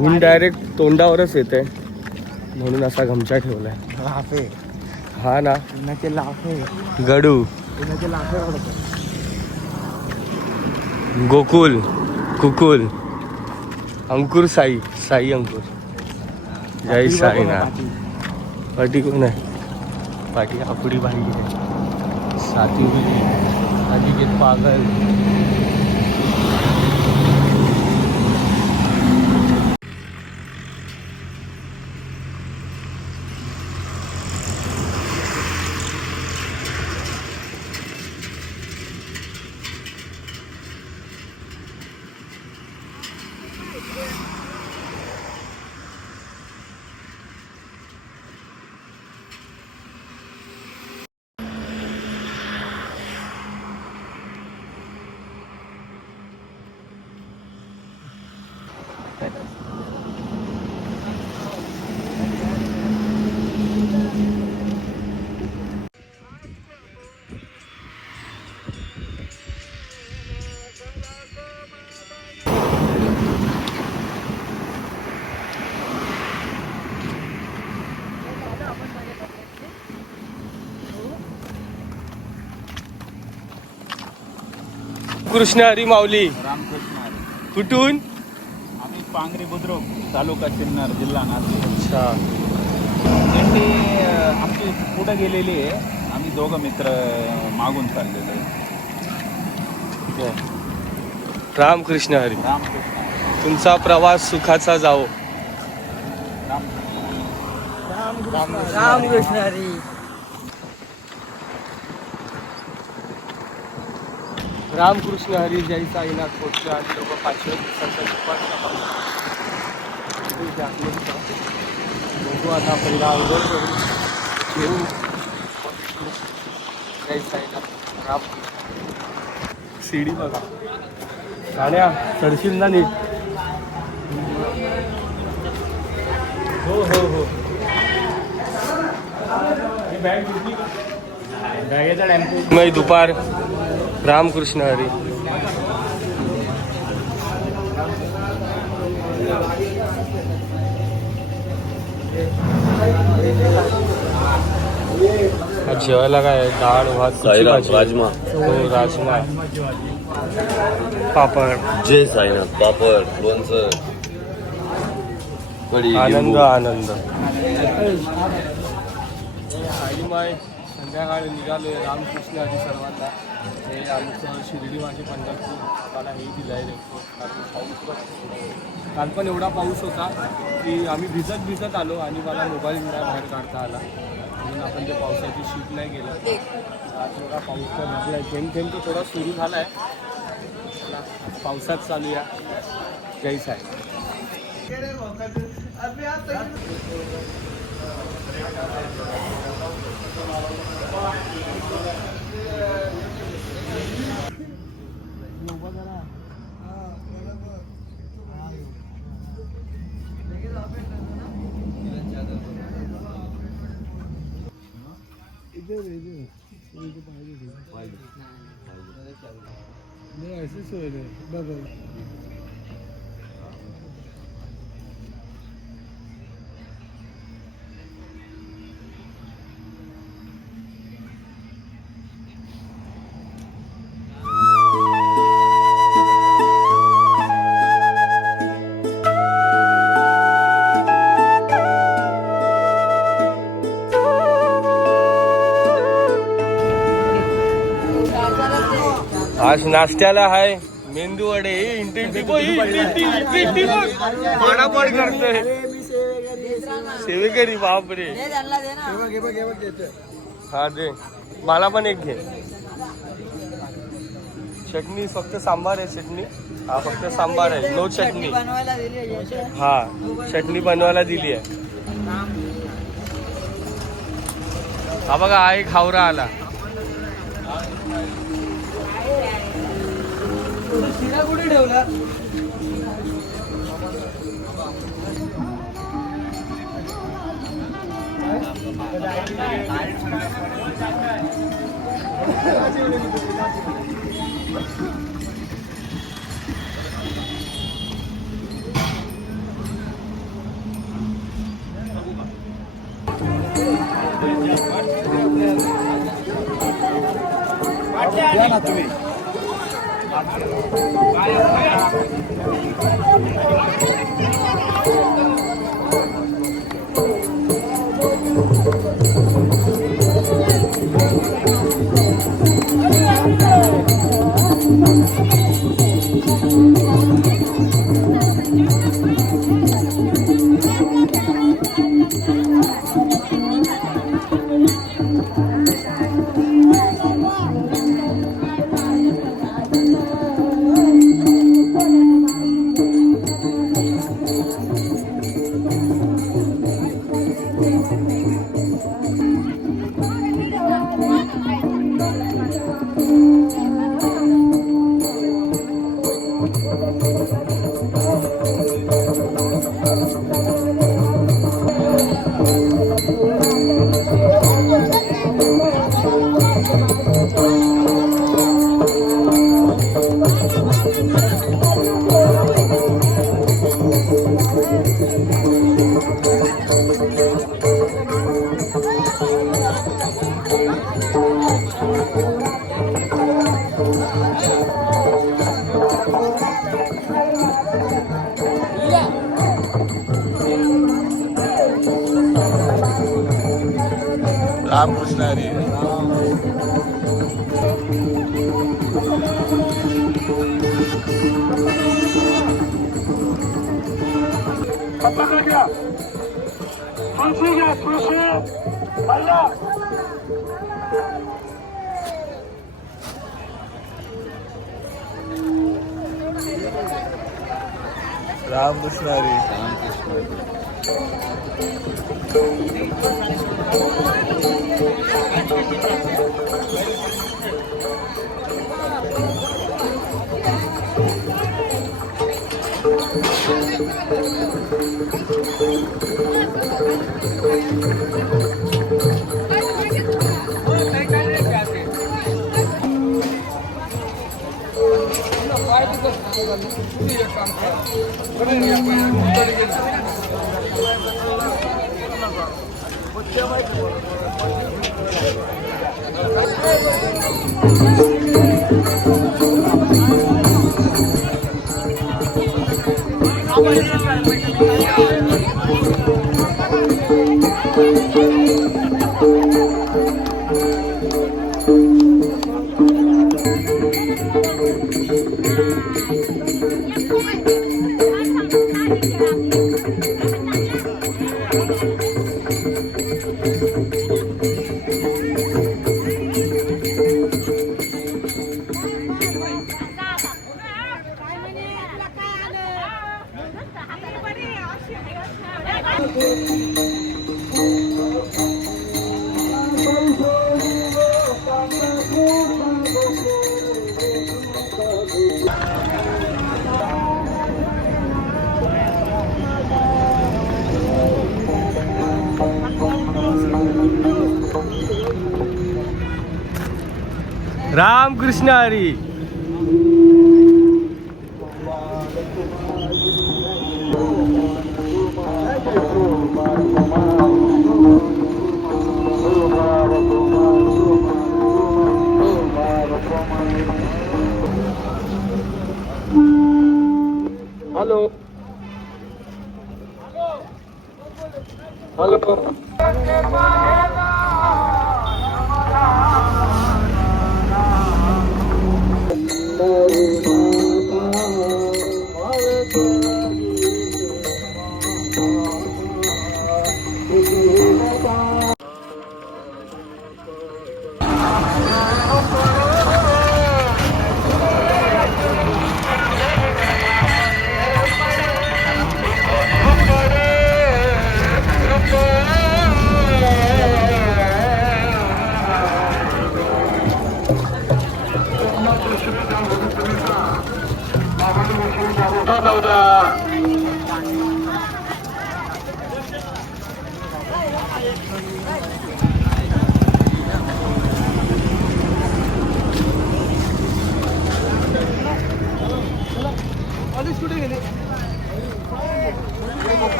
ऊन डायरेक्ट तोंडावरच येते म्हणून असा गमछा ठेवलाय. लाफे हा ना, उन्हाचे लाफे, गडू, उन्हाचे लाफे पडतात. गोकुल, कुकुल, अंकुर साई, साई अंकुर, जय साईनाथ. पाठी कोण आहे? पाठी आपुडी बाई आहे. साथी हुई आधी घेत पागल. कृष्ण हरी माऊली. रामकृष्ण हरी. कुठून? आम्ही पांगरी बुद्रुक, तालुका सिन्नर, जिल्हा नाशिक. अच्छा. दिंडी आमची पुढे गेलेली आहे. आम्ही दोघं मित्र मागून चाललेलो आहे. रामकृष्ण हरी. रामकृष्ण हरी. तुमचा प्रवास सुखाचा जाओ. रामकृष्ण हरी. रामकृष्ण हरी. जय साईनाथ. पोचले आधी लोक 5व्या दिवसाच्या दुपारच्या बघू आता. पहिला अंघोळ करू, जेवू. जय साईनाथ. रामकृष्ण. सीडी बघा गाड्या चढशील ना नीट. हो हो हो. बॅगेचा टॅम्पो. नाही दुपार. रामकृष्ण हरी. जेवायला काय आहे? डाळ भात, राजमा. हो राजमा, पापड. जय साईनाथ. पापड, लोणचं, कढी, आनंद लिंबू. आनंद. आणि माय संध्याकाळी निघालो आहे. रामकृष्ण हरी सर्वांना. हे आमचं शिर्डी माझी पंढरपूर मला हे दिलं आहे रेको. कारण पाऊस काल पण एवढा पाऊस होता की आम्ही भिजत भिजत आलो आणि मला मोबाईल नाही बाहेर काढता आला म्हणून आपण ते पावसाची शीट नाही गेलं. आज बघा पाऊस तर लागला आहे. थेंब थेंब तो थोडा सुरू झाला आहे. पावसात चालूया. जय साई. नहीं ऐसी सोय नहीं. बघ आज नाश्त्याला आहे मेंदू वडे पाडापाड करतोय सेवेकरी बापरे. हा दे मला पण एक घे. चटणी फक्त सांबार आहे. चटणी हा फक्त सांबार आहे. नो चटणी. हा चटणी बनवायला दिली आहे. हा बघा हा एक हावरा आला. शिरा कुठे ठेवला. तुम्ही रामकृष्ण हरी. रामकृष्ण हरी. रामकृष्ण हरी. Hello hello.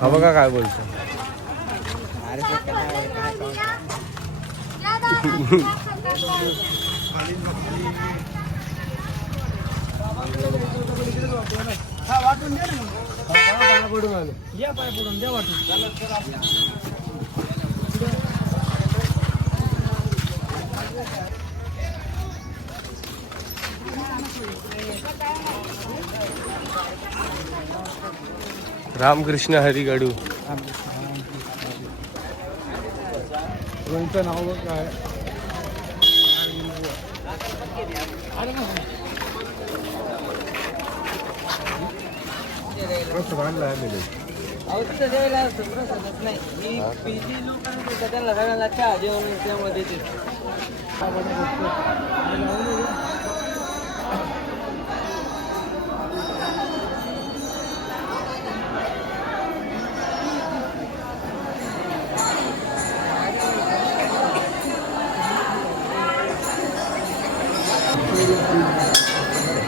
हा बघा काय बोलतो. रामकृष्ण हरी गडू. रोहितचं नाव बघ काय.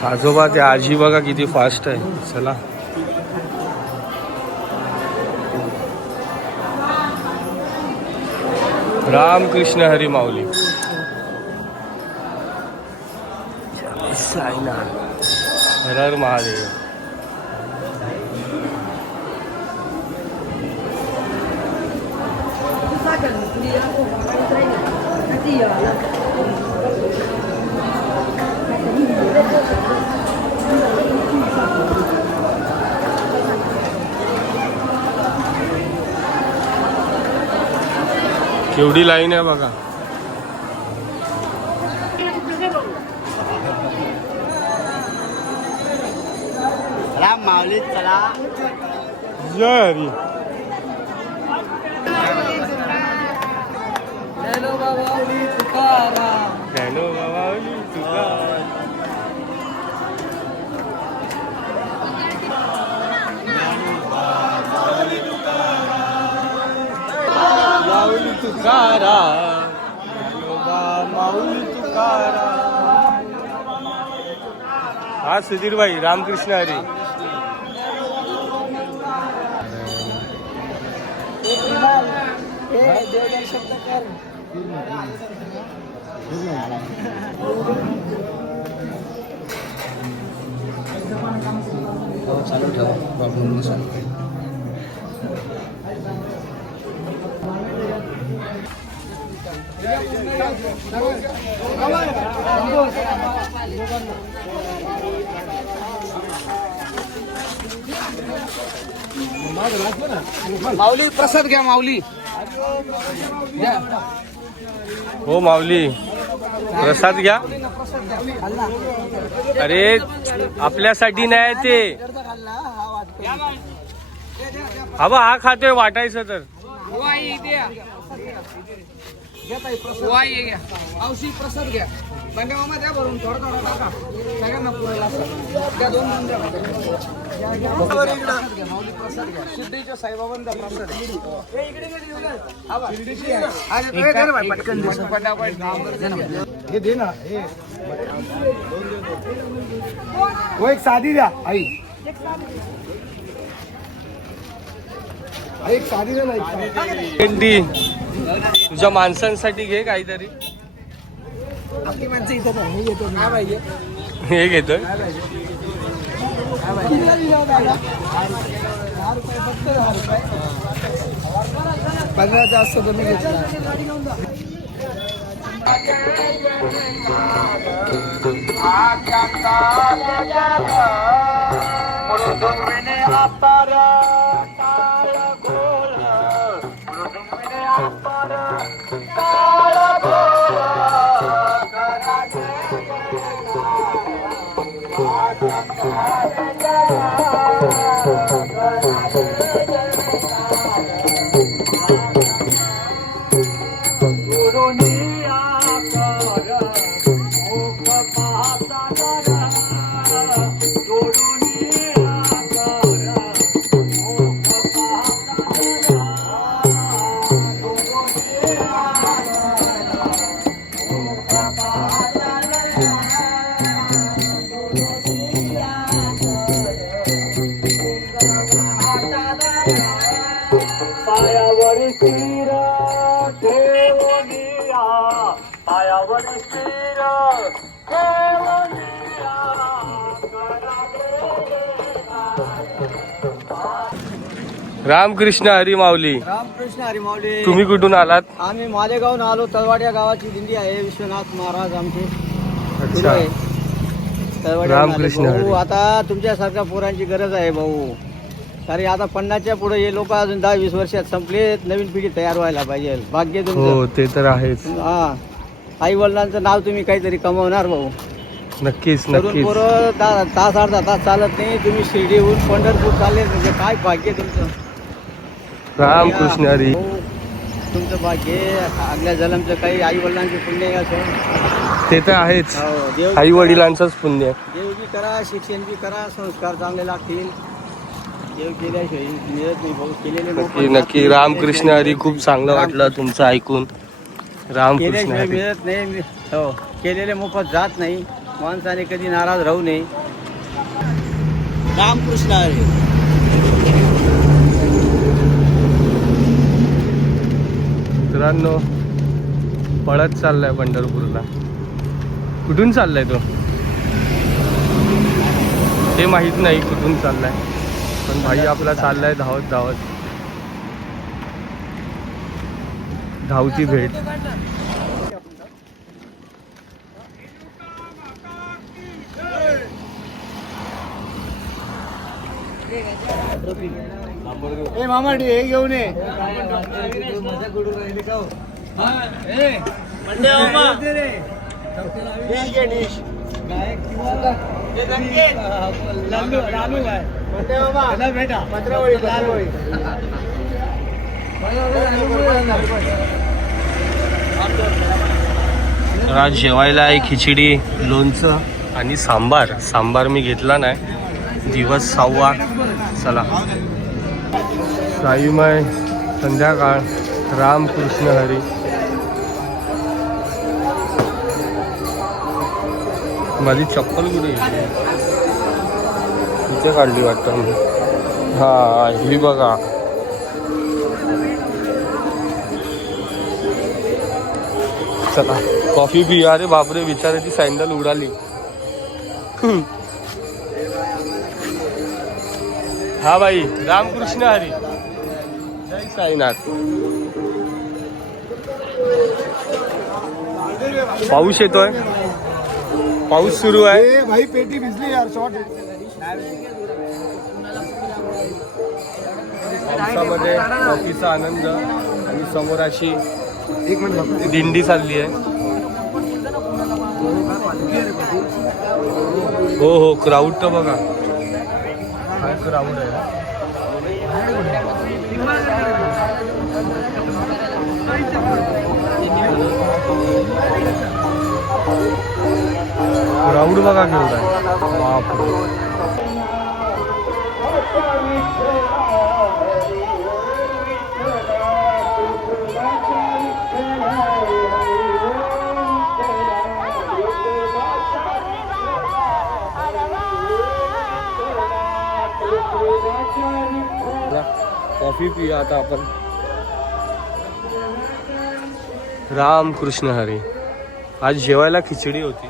आजोबा ते आजी बघा किती फास्ट आहे. चला रामकृष्ण हरी माऊली. साईनाथ हर हर महादेव. केवढी लाईन आहे बघा. राम माऊली चला. जय हरी. ज्ञानोबा तुकाराम. ज्ञानोबा तुकाराम. माऊली तुकाराम. ज्ञानोबा माऊली तुकाराम. हा सुधीर भाई रामकृष्ण हरी. चालू ठेवा प्रॉब्लेम नसेल. माऊली प्रसाद घ्या. माऊली हो माऊली प्रसाद घ्या. अरे आपल्यासाठी नाही ते. हा बा हा खातोय वाटायचं तर. औषधी प्रसाद घ्या. बंड्या मामा द्या भरून थोडा थोडा टाका. सगळ्यांना पुरेला त्या दोन द्या. माऊली प्रसाद घ्या. शिर्डीच्या साईबाबांचा प्रसाद पटकन हे दे ना. वो एक साधी द्या आई. एक साधी द्या ना. भेंडी तुझ्या माणसांसाठी घे काहीतरी. आपली माणसं इथं नाही घेतो. काय पाहिजे हे घेतोय. पंधरा जास्त कमी घेतला. पायावर स्थिर ठेवूनिया, पायावर स्थिर ठेवूनिया. रामकृष्ण हरी माऊली. रामकृष्ण हरी माऊली. तुम्ही कुठून आलात? आम्ही मालेगावून आलो. तलवाड या गावाची दिंडी आहे. विश्वनाथ महाराज आमचे गुरु अच्छा. आहे. तलवाड्याहून आले. रामकृष्ण भाऊ, हरी. आता तुमच्यासारख्या पोरांची गरज आहे भाऊ. कारण आता 50च्या पुढे हे लोक अजून 10-20 वर्षात संपले. नवीन पिढी तयार व्हायला पाहिजे. भाग्य हो तुमचं. ते तर आहेच. हा, आई वडिलांचं नाव तुम्ही काहीतरी कमवणार भाऊ. नक्कीच तरुण नक्कीच. पोरं तास अर्धा तास चालत नाही. तुम्ही शिर्डीहून पंढरपूर चालले म्हणजे काय भाग्य तुमचं. रामकृष्ण हरी. भाऊ, तुमचं भाग्य आपल्या जन्मचं काही आई वडिलांचे पुण्य असं. ते तर आहेच. हो, देव आई वडिलांचंच पुण्य आहे. देव बी करा, शिक्षण बी करा, संस्कार चांगले लागतील. देव केल्याशिवाय मिळत नाही भाऊ. केलेले नक्की नक्की. रामकृष्ण हरी. खूप चांगलं वाटलं तुमचं ऐकून. रामकृष्ण केल्याशिवाय हरी. मिळत नाही. हो, केलेले मोफत जात नाही. माणसाने कधी नाराज राहू नये. रामकृष्ण हरी. मित्रांनो पळत चाललाय पंढरपूरला. कुठून चाललाय तो ते माहित नाही कुठून चाललाय, पण भाई आपला चाललाय धावत धावत. धावती भेट. ए मामा हे घेऊन ये. आज जेवायला आहे खिचडी, लोणचं आणि सांबार. सांबार मी घेतला नाही. दिवस 6वा. चला. साईमय संध्याकाळ. रामकृष्ण हरी. माझी चप्पल कुठे गेली? इथे काढली वाटतं मी. हा ही बघा. चला कॉफी पिया. अरे बापरे, बिचाराची सँडल उडाली. हा भाई. रामकृष्ण हरी. जय साईनाथ. पाऊस येतोय. पाऊस सुरू आहे. भाई पेटी भिजली यार. शॉर्ट पावसामध्ये कॉफीचा आनंद. आणि समोर अशी दिंडी चालली आहे. हो हो. क्राऊड तर बघा काय क्राऊड आहे. क्राऊड बघा केवढा आहे. बापरे. कॉफी पिया आता आपण. रामकृष्ण हरी. आज जेवायला खिचडी होती.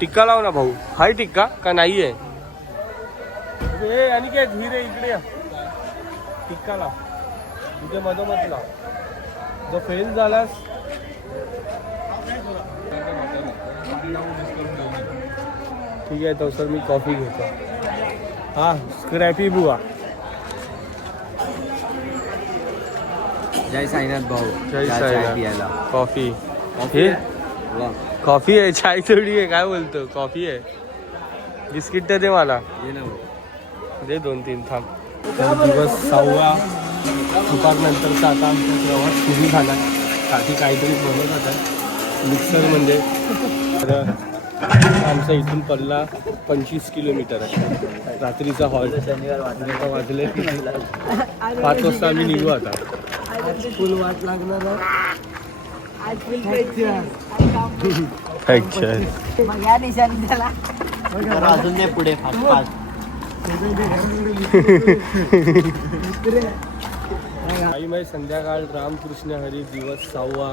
टिक्का लाव ना भाऊ. हाय टिक्का का नाही आहे? आणि काय धीरे इकडे या. टिक्का लाव. तुझ्या मधोमध लाव. जर फेल झालास ठीक आहे. तो सर मी कॉफी घेतो. हा स्क्रॅपी बुवा. जय साईनाथ भाऊ. जय चाय साईनाथ. पियाला. कॉफी. हे कॉफी आहे, चाय थोडी आहे. काय बोलतो? कॉफी आहे. बिस्किट तर दे मला. दे 2-3 थांब. तर दिवस 6वा. दुपारनंतरचा आता आमचा प्रवास सुरू झाला. काठी काहीतरी बनवत होता मिक्सर म्हणजे. तर आमचा इथून पल्ला 25 किलोमीटर आहे. रात्रीचा हॉल. आता वाजले 5 वाजता आम्ही निघू आता. फुल वाट लागणार. अजून नाही पुढे फास्ट. आई माई संध्याकाळ रामकृष्ण हरी दिवस 6वा.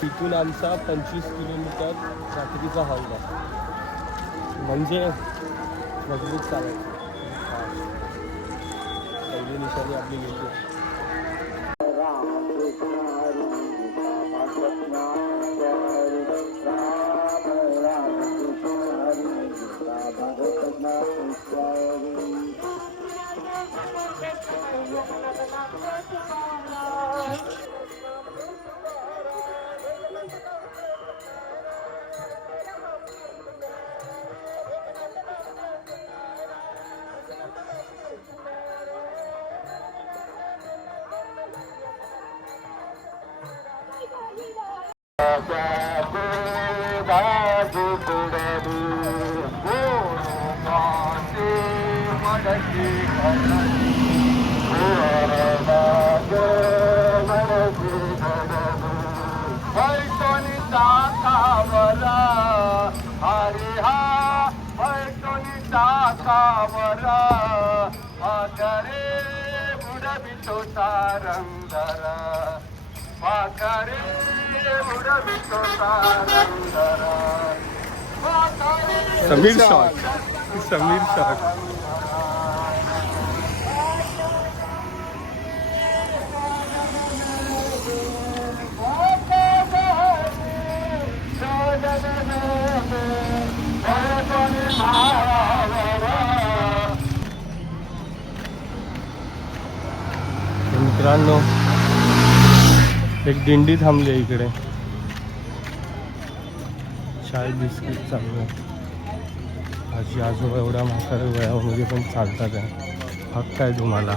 तिथून आमचा 25 किलोमीटर रात्रीचा हॉल्ट आहे. म्हणजे मजबूत चालायचं. पहिली निशाणी आपली गेली. समीर शॉट मित्रांनो, एक दिंडी थांबली आहे इकडे. चाय बिस्किट चालू आहे. आजी आजोबा एवढ्या म्हाताऱ्या वयामध्ये पण चालतात आहे. हक्क आहे तुम्हाला.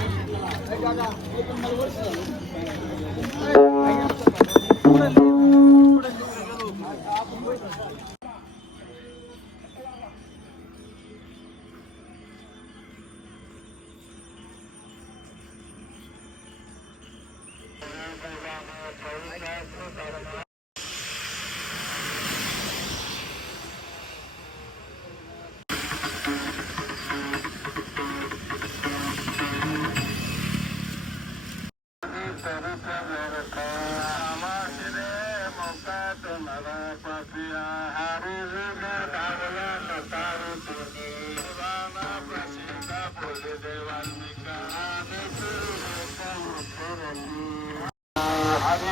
हरि